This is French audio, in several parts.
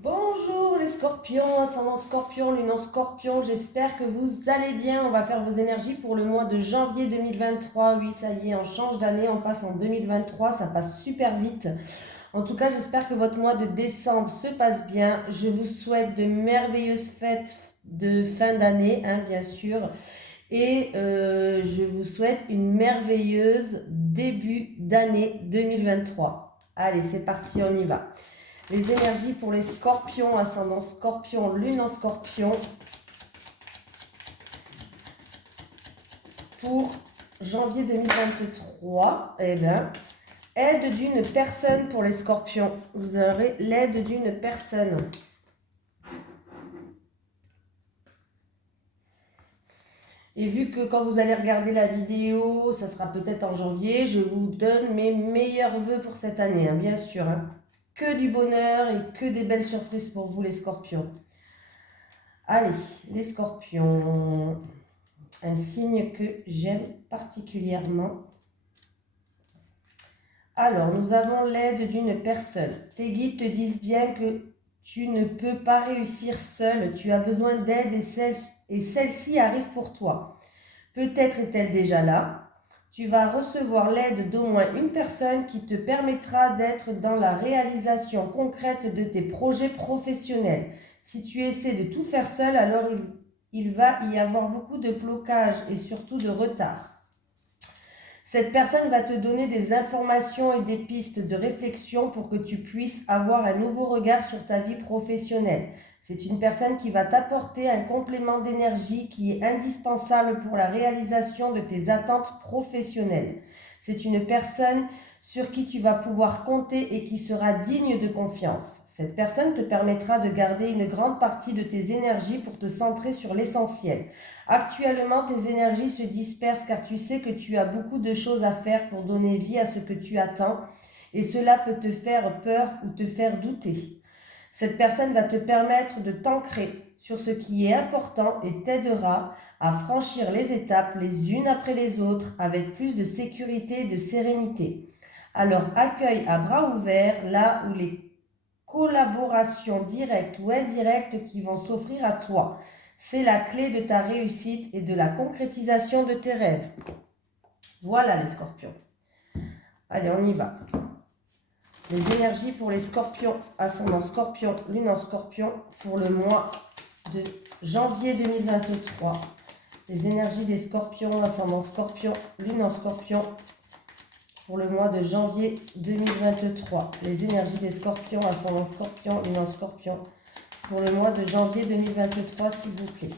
Bonjour les scorpions, ascendant scorpion, lune en scorpion, j'espère que vous allez bien. On va faire vos énergies pour le mois de janvier 2023. Oui, ça y est, on change d'année, on passe en 2023, ça passe super vite. En tout cas, j'espère que votre mois de décembre se passe bien. Je vous souhaite de merveilleuses fêtes de fin d'année, bien sûr. Et je vous souhaite une merveilleuse début d'année 2023. Allez, c'est parti, on y va. Les énergies pour les scorpions, ascendant scorpion, lune en scorpion, pour janvier 2023, eh bien, aide d'une personne pour les scorpions. Vous aurez l'aide d'une personne. Et vu que quand vous allez regarder la vidéo, ça sera peut-être en janvier, je vous donne mes meilleurs vœux pour cette année, bien sûr. Que du bonheur et que des belles surprises pour vous les scorpions. Allez, les scorpions, un signe que j'aime particulièrement. Alors, nous avons l'aide d'une personne. Tes guides te disent bien que tu ne peux pas réussir seul, tu as besoin d'aide et celle-ci arrive pour toi. Peut-être est-elle déjà là. Tu vas recevoir l'aide d'au moins une personne qui te permettra d'être dans la réalisation concrète de tes projets professionnels. Si tu essaies de tout faire seul, alors il va y avoir beaucoup de blocages et surtout de retard. Cette personne va te donner des informations et des pistes de réflexion pour que tu puisses avoir un nouveau regard sur ta vie professionnelle. C'est une personne qui va t'apporter un complément d'énergie qui est indispensable pour la réalisation de tes attentes professionnelles. C'est une personne sur qui tu vas pouvoir compter et qui sera digne de confiance. Cette personne te permettra de garder une grande partie de tes énergies pour te centrer sur l'essentiel. Actuellement, tes énergies se dispersent car tu sais que tu as beaucoup de choses à faire pour donner vie à ce que tu attends et cela peut te faire peur ou te faire douter. Cette personne va te permettre de t'ancrer sur ce qui est important et t'aidera à franchir les étapes les unes après les autres avec plus de sécurité et de sérénité. Alors accueille à bras ouverts là où les collaborations directes ou indirectes qui vont s'offrir à toi. C'est la clé de ta réussite et de la concrétisation de tes rêves. Voilà les scorpions. Allez, on y va. Les énergies pour les scorpions, ascendant scorpion, lune en scorpion, pour le mois de janvier 2023. Les énergies des scorpions, ascendant scorpion, lune en scorpion, pour le mois de janvier 2023. Les énergies des scorpions, ascendant scorpion, lune en scorpion, pour le mois de janvier 2023, s'il vous plaît.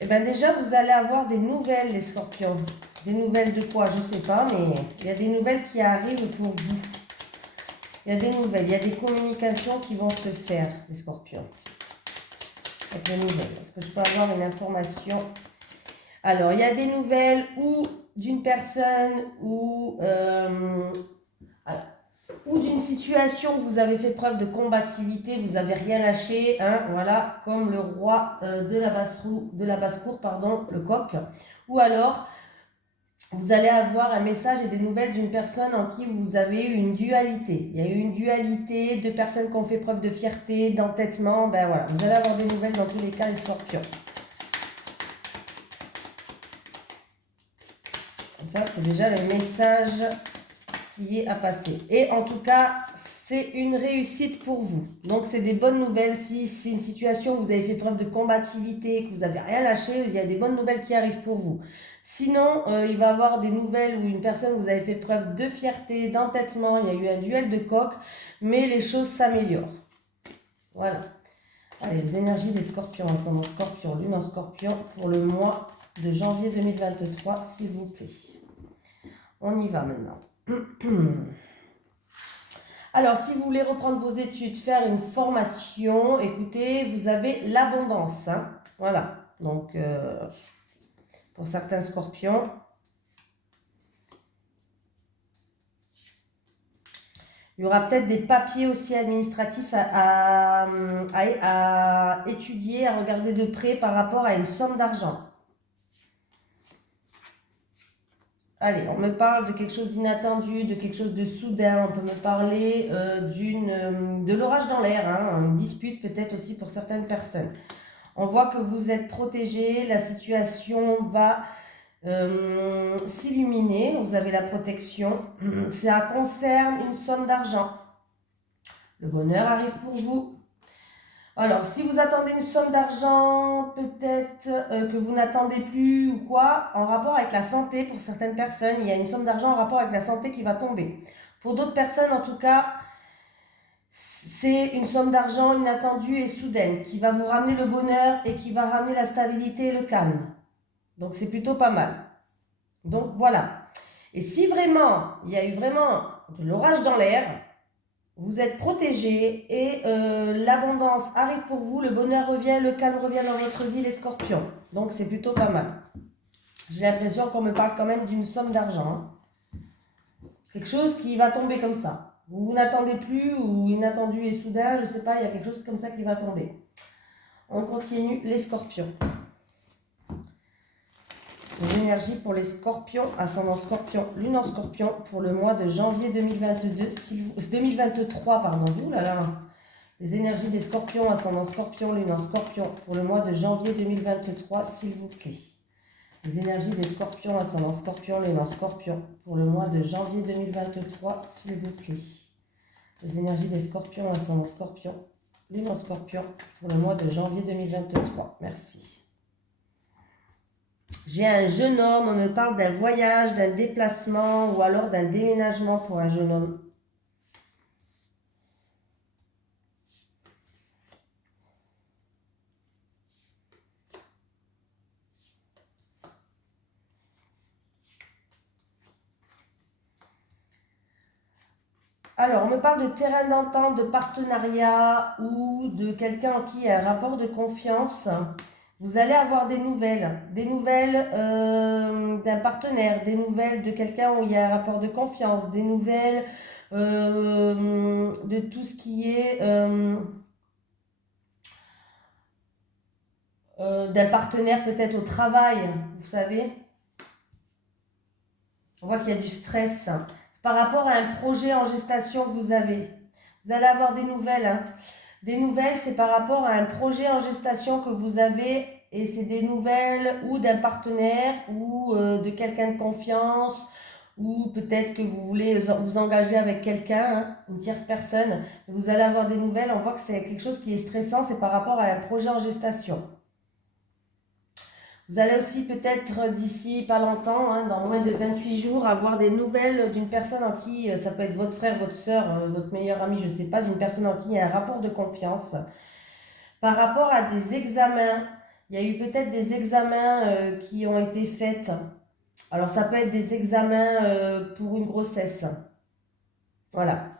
Et bien déjà, vous allez avoir des nouvelles, les scorpions. Des nouvelles de quoi, je ne sais pas, mais il y a des nouvelles qui arrivent pour vous. Il y a des nouvelles, il y a des communications qui vont se faire, les scorpions. Avec les nouvelles, est-ce que je peux avoir une information? Alors, il y a des nouvelles ou d'une personne ou d'une situation où vous avez fait preuve de combativité, vous n'avez rien lâché, voilà, comme le roi de la basse-cour, le coq. Ou alors, vous allez avoir un message et des nouvelles d'une personne en qui vous avez eu une dualité. Il y a eu une dualité, deux personnes qui ont fait preuve de fierté, d'entêtement. Ben voilà, vous allez avoir des nouvelles dans tous les cas, les scorpions. Ça, c'est déjà le message qui est à passer. Et en tout cas, c'est une réussite pour vous. Donc, c'est des bonnes nouvelles. Si c'est une situation où vous avez fait preuve de combativité, que vous n'avez rien lâché, il y a des bonnes nouvelles qui arrivent pour vous. Sinon, il va y avoir des nouvelles où une personne, vous avez fait preuve de fierté, d'entêtement, il y a eu un duel de coq, mais les choses s'améliorent. Voilà. Allez, les énergies des scorpions, ascendant scorpion, lune en scorpion, pour le mois de janvier 2023, s'il vous plaît. On y va maintenant. Alors, si vous voulez reprendre vos études, faire une formation, écoutez, vous avez l'abondance. Voilà. Donc, pour certains scorpions. Il y aura peut-être des papiers aussi administratifs à étudier, à regarder de près par rapport à une somme d'argent. Allez, on me parle de quelque chose d'inattendu, de quelque chose de soudain. On peut me parler de l'orage dans l'air, hein, une dispute peut-être aussi pour certaines personnes. On voit que vous êtes protégé, la situation va s'illuminer, vous avez la protection. Ça concerne une somme d'argent. Le bonheur arrive pour vous. Alors, si vous attendez une somme d'argent, peut-être que vous n'attendez plus ou quoi, en rapport avec la santé, pour certaines personnes, il y a une somme d'argent en rapport avec la santé qui va tomber. Pour d'autres personnes, en tout cas, c'est une somme d'argent inattendue et soudaine qui va vous ramener le bonheur et qui va ramener la stabilité et le calme. Donc, c'est plutôt pas mal. Donc, voilà. Et si vraiment, il y a eu vraiment de l'orage dans l'air, vous êtes protégé et l'abondance arrive pour vous, le bonheur revient, le calme revient dans votre vie, les scorpions. Donc c'est plutôt pas mal. J'ai l'impression qu'on me parle quand même d'une somme d'argent. Hein. Quelque chose qui va tomber comme ça. Vous n'attendez plus ou inattendu et soudain, je sais pas, il y a quelque chose comme ça qui va tomber. On continue, les scorpions. Les énergies pour les scorpions, ascendant scorpion, lune en scorpion, pour le mois de janvier 2023, pardon, ouh là là. Les énergies des scorpions, ascendant scorpion, lune en scorpion, pour le mois de janvier 2023, s'il vous plaît. Les énergies des scorpions, ascendant scorpion, lune en scorpion, pour le mois de janvier 2023, s'il vous plaît. Les énergies des scorpions, ascendant scorpion, lune en scorpion, pour le mois de janvier 2023. Merci. J'ai un jeune homme, on me parle d'un voyage, d'un déplacement ou alors d'un déménagement pour un jeune homme. Alors, on me parle de terrain d'entente, de partenariat ou de quelqu'un en qui il y a un rapport de confiance. Vous allez avoir des nouvelles d'un partenaire, des nouvelles de quelqu'un où il y a un rapport de confiance, des nouvelles de tout ce qui est d'un partenaire peut-être au travail, vous savez. On voit qu'il y a du stress. C'est par rapport à un projet en gestation que vous avez. Vous allez avoir des nouvelles. Hein. Des nouvelles, c'est par rapport à un projet en gestation que vous avez et c'est des nouvelles ou d'un partenaire ou de quelqu'un de confiance ou peut-être que vous voulez vous engager avec quelqu'un, hein, une tierce personne. Vous allez avoir des nouvelles. On voit que c'est quelque chose qui est stressant, c'est par rapport à un projet en gestation. Vous allez aussi peut-être d'ici pas longtemps, hein, dans moins de 28 jours, avoir des nouvelles d'une personne en qui, ça peut être votre frère, votre soeur, votre meilleur ami, je ne sais pas, d'une personne en qui il y a un rapport de confiance. Par rapport à des examens, il y a eu peut-être des examens qui ont été faits. Alors ça peut être des examens pour une grossesse. Voilà.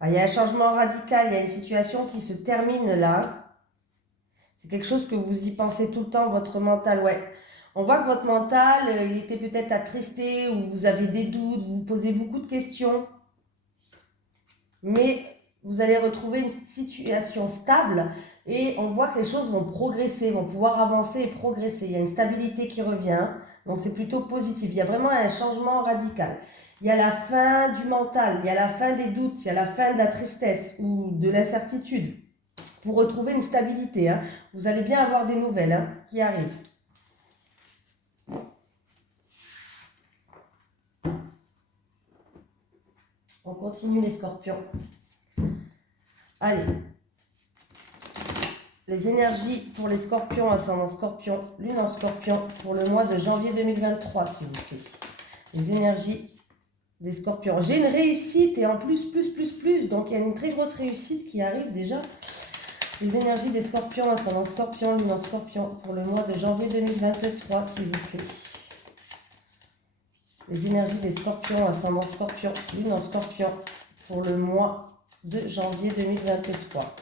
Alors, il y a un changement radical, il y a une situation qui se termine là. C'est quelque chose que vous y pensez tout le temps, votre mental, ouais. On voit que votre mental, il était peut-être attristé ou vous avez des doutes, vous vous posez beaucoup de questions. Mais vous allez retrouver une situation stable et on voit que les choses vont progresser, vont pouvoir avancer et progresser. Il y a une stabilité qui revient, donc c'est plutôt positif. Il y a vraiment un changement radical. Il y a la fin du mental, il y a la fin des doutes, il y a la fin de la tristesse ou de l'incertitude pour retrouver une stabilité. Hein. Vous allez bien avoir des nouvelles hein, qui arrivent. On continue les scorpions. Allez. Les énergies pour les scorpions, ascendant scorpion, lune en scorpion, pour le mois de janvier 2023, s'il vous plaît. Les énergies des scorpions. J'ai une réussite et en plus, donc il y a une très grosse réussite qui arrive déjà. Les énergies des scorpions, ascendant scorpion, lune en scorpion, pour le mois de janvier 2023, s'il vous plaît. Les énergies des scorpions, ascendant scorpion, lune en scorpion, pour le mois de janvier 2023.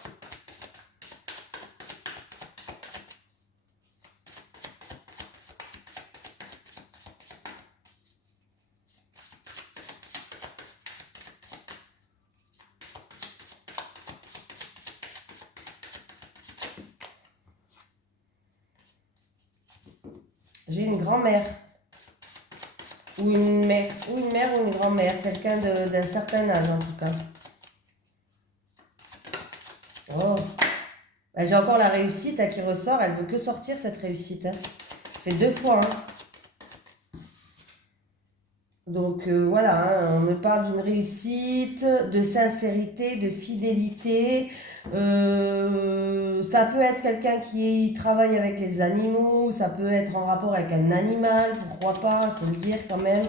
J'ai une grand-mère. Ou une mère. Ou une mère ou une grand-mère. Quelqu'un d'un certain âge en tout cas. Oh. Ben, j'ai encore la réussite qui ressort. Elle veut que sortir cette réussite. Ça fait 2 fois. Donc voilà, on me parle d'une réussite, de sincérité, de fidélité. Ça peut être quelqu'un qui travaille avec les animaux, ça peut être en rapport avec un animal, pourquoi pas, il faut le dire quand même.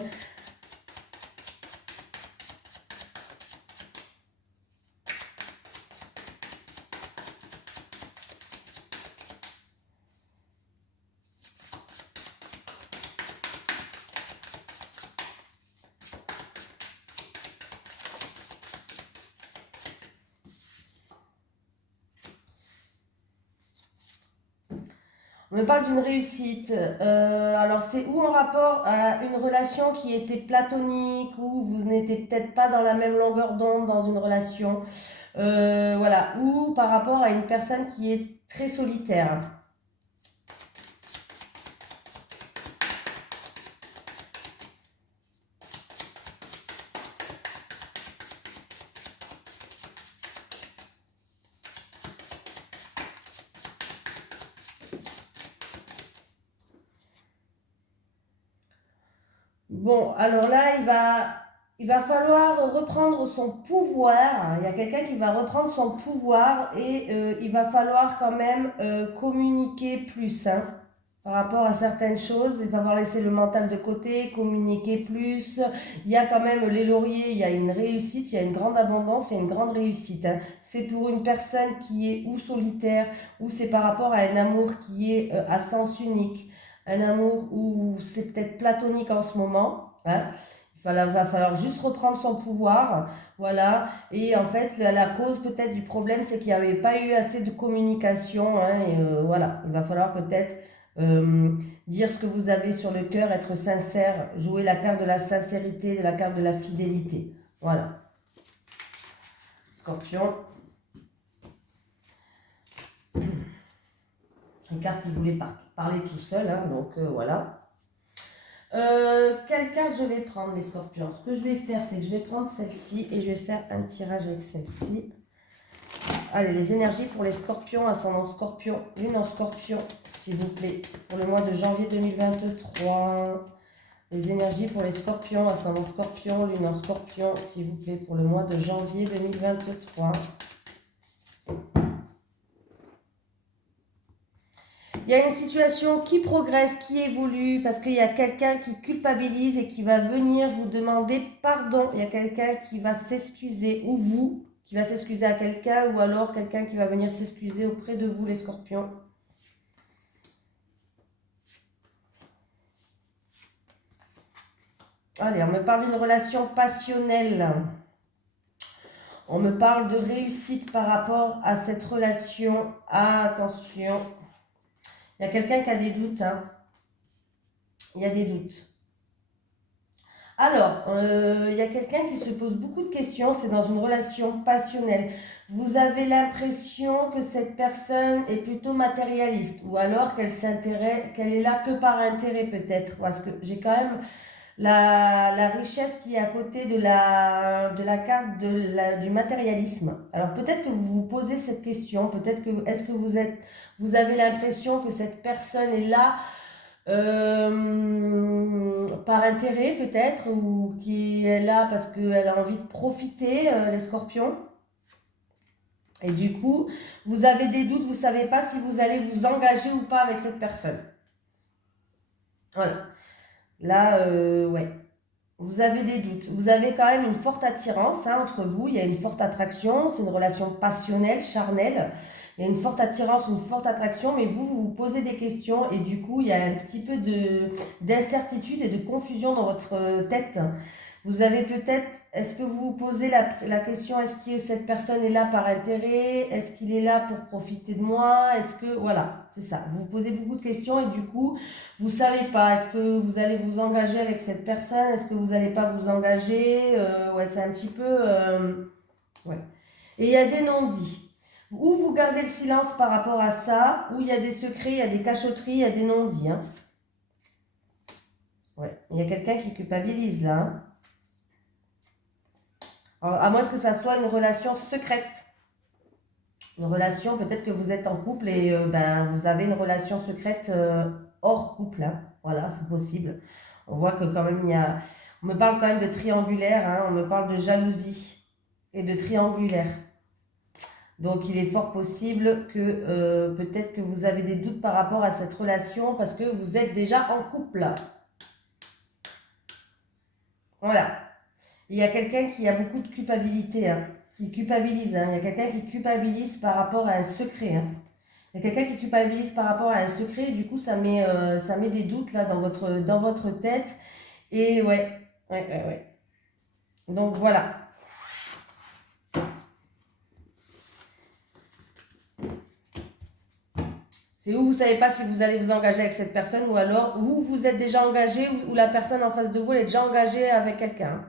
On me parle d'une réussite. Alors, c'est ou en rapport à une relation qui était platonique, ou vous n'étiez peut-être pas dans la même longueur d'onde dans une relation. Voilà. Ou par rapport à une personne qui est très solitaire. Bon, alors là, il va falloir reprendre son pouvoir. Il y a quelqu'un qui va reprendre son pouvoir et il va falloir quand même communiquer plus par rapport à certaines choses. Il va falloir laisser le mental de côté, communiquer plus. Il y a quand même les lauriers, il y a une réussite, il y a une grande abondance, il y a une grande réussite. C'est pour une personne qui est ou solitaire, ou c'est par rapport à un amour qui est à sens unique. Un amour où c'est peut-être platonique en ce moment. Va falloir juste reprendre son pouvoir. Voilà. Et en fait, la cause peut-être du problème, c'est qu'il n'y avait pas eu assez de communication. Et voilà. Il va falloir peut-être euh, dire ce que vous avez sur le cœur, être sincère, jouer la carte de la sincérité, la carte de la fidélité. Voilà. Scorpion. Les cartes, il voulait parler tout seul. Donc voilà. Quelle carte je vais prendre, les scorpions? Ce que je vais faire, c'est que je vais prendre celle-ci et je vais faire un tirage avec celle-ci. Allez, les énergies pour les scorpions, ascendant scorpion, lune en scorpion, s'il vous plaît, pour le mois de janvier 2023. Les énergies pour les scorpions, ascendant scorpion, lune en scorpion, s'il vous plaît, pour le mois de janvier 2023. Il y a une situation qui progresse, qui évolue, parce qu'il y a quelqu'un qui culpabilise et qui va venir vous demander pardon. Il y a quelqu'un qui va s'excuser, ou vous, qui va s'excuser à quelqu'un, ou alors quelqu'un qui va venir s'excuser auprès de vous, les scorpions. Allez, on me parle d'une relation passionnelle. On me parle de réussite par rapport à cette relation. Ah, attention. Il y a quelqu'un qui a des doutes. Il y a des doutes. Alors, il y a quelqu'un qui se pose beaucoup de questions, c'est dans une relation passionnelle. Vous avez l'impression que cette personne est plutôt matérialiste ou alors qu'elle est là que par intérêt peut-être. Parce que j'ai quand même la richesse qui est à côté de la carte du matérialisme. Alors peut-être que vous vous posez cette question, peut-être que est-ce que vous avez l'impression que cette personne est là par intérêt peut-être, ou qui est là parce qu'elle a envie de profiter, les scorpions. Et du coup, vous avez des doutes, vous ne savez pas si vous allez vous engager ou pas avec cette personne. Voilà. Là, ouais. Vous avez des doutes. Vous avez quand même une forte attirance entre vous. Il y a une forte attraction. C'est une relation passionnelle, charnelle. Il y a une forte attirance, une forte attraction, mais vous posez des questions et du coup, il y a un petit peu d'incertitude et de confusion dans votre tête. Vous avez peut-être, est-ce que vous vous posez la question, est-ce que cette personne est là par intérêt? Est-ce qu'il est là pour profiter de moi? Est-ce que, voilà, c'est ça. Vous vous posez beaucoup de questions et du coup, vous ne savez pas, est-ce que vous allez vous engager avec cette personne? Est-ce que vous n'allez pas vous engager? Ouais, c'est un petit peu, ouais. Et il y a des non-dits. Ou vous gardez le silence par rapport à ça, ou il y a des secrets, il y a des cachotteries, il y a des non-dits. Ouais. Il y a quelqu'un qui culpabilise là. Hein. Alors, à moins que ça soit une relation secrète. Une relation, peut-être que vous êtes en couple et ben, vous avez une relation secrète hors couple. Hein. Voilà, c'est possible. On voit que quand même, on me parle quand même de triangulaire, hein, on me parle de jalousie et de triangulaire. Donc, il est fort possible que peut-être que vous avez des doutes par rapport à cette relation parce que vous êtes déjà en couple. Voilà. Il y a quelqu'un qui a beaucoup de culpabilité, hein, qui culpabilise. Hein. Il y a quelqu'un qui culpabilise par rapport à un secret. Hein. Il y a quelqu'un qui culpabilise par rapport à un secret. Et du coup, ça met des doutes là dans votre tête. Et ouais. Donc voilà. C'est où vous ne savez pas si vous allez vous engager avec cette personne ou alors où vous êtes déjà engagé ou la personne en face de vous elle est déjà engagée avec quelqu'un.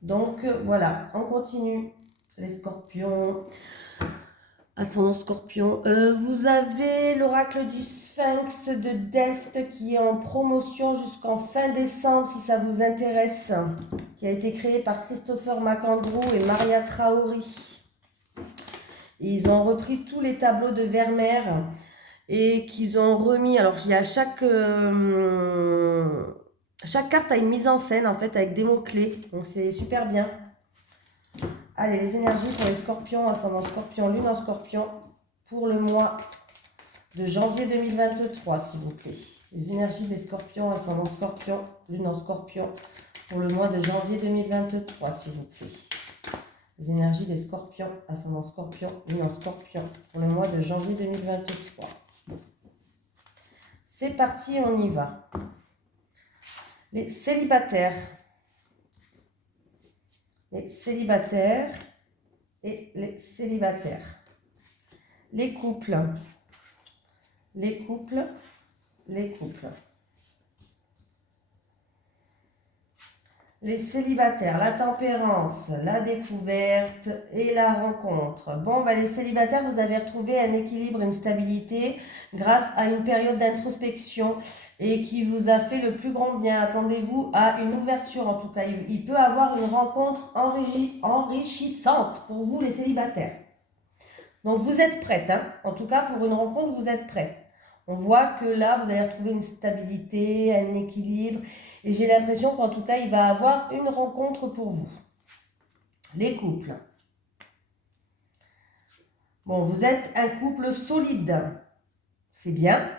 Donc voilà, on continue. Les scorpions. Ascendant scorpion. Vous avez l'oracle du Sphinx de Delft qui est en promotion jusqu'en fin décembre si ça vous intéresse. Qui a été créé par Christopher McAndrew et Maria Traori. Et ils ont repris tous les tableaux de Vermeer et qu'ils ont remis. Alors, il y a chaque carte a une mise en scène en fait avec des mots-clés. Donc, c'est super bien. Allez, les énergies pour les scorpions, ascendant scorpion, lune en scorpion, pour le mois de janvier 2023, s'il vous plaît. Les énergies des scorpions, ascendant scorpion, lune en scorpion, pour le mois de janvier 2023, s'il vous plaît. Les énergies des scorpions, ascendant scorpion, lune en scorpion, pour le mois de janvier 2023. C'est parti, on y va. Les célibataires. Les célibataires et les célibataires. Les couples. Les couples. Les couples. Les célibataires, la tempérance, la découverte et la rencontre. Bon, bah, les célibataires, vous avez retrouvé un équilibre, une stabilité grâce à une période d'introspection et qui vous a fait le plus grand bien. Attendez-vous à une ouverture en tout cas. Il peut avoir une rencontre enrichissante pour vous les célibataires. Donc vous êtes prête, hein. En tout cas pour une rencontre, vous êtes prête. On voit que là, vous allez retrouver une stabilité, un équilibre. Et j'ai l'impression qu'en tout cas, il va avoir une rencontre pour vous. Les couples. Bon, vous êtes un couple solide. C'est bien.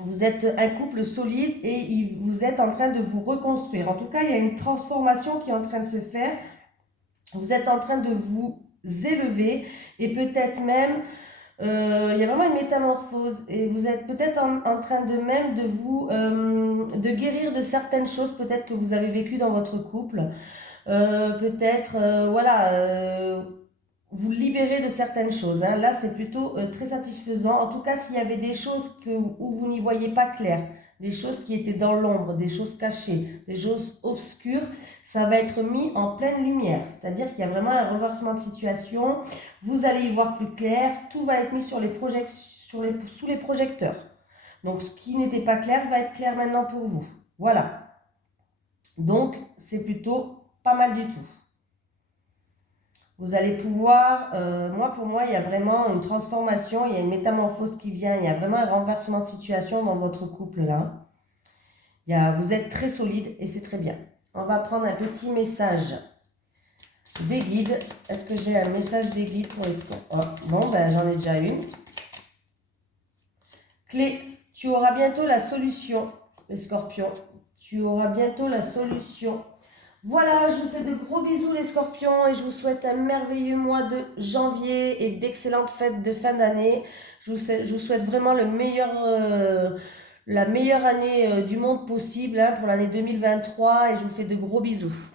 Vous êtes un couple solide et vous êtes en train de vous reconstruire. En tout cas, il y a une transformation qui est en train de se faire. Vous êtes en train de vous élever et peut-être même... il y a vraiment une métamorphose et vous êtes peut-être en train de même de vous de guérir de certaines choses peut-être que vous avez vécues dans votre couple. Peut-être vous libérer de certaines choses. Hein. Là, c'est plutôt très satisfaisant. En tout cas, s'il y avait des choses où vous n'y voyez pas clair, des choses qui étaient dans l'ombre, des choses cachées, des choses obscures, ça va être mis en pleine lumière. C'est-à-dire qu'il y a vraiment un renversement de situation. Vous allez y voir plus clair. Tout va être mis sous les projecteurs. Donc, ce qui n'était pas clair va être clair maintenant pour vous. Voilà. Donc, c'est plutôt pas mal du tout. Vous allez pouvoir, pour moi, il y a vraiment une transformation, il y a une métamorphose qui vient, il y a vraiment un renversement de situation dans votre couple là. Vous êtes très solide et c'est très bien. On va prendre un petit message des guides. Est-ce que j'ai un message des guides pour les scorpions? Bon, ben j'en ai déjà une. Clé, tu auras bientôt la solution, les scorpions. Tu auras bientôt la solution. Voilà, je vous fais de gros bisous les scorpions et je vous souhaite un merveilleux mois de janvier et d'excellentes fêtes de fin d'année. Je vous souhaite vraiment la meilleure année du monde possible hein, pour l'année 2023 et je vous fais de gros bisous.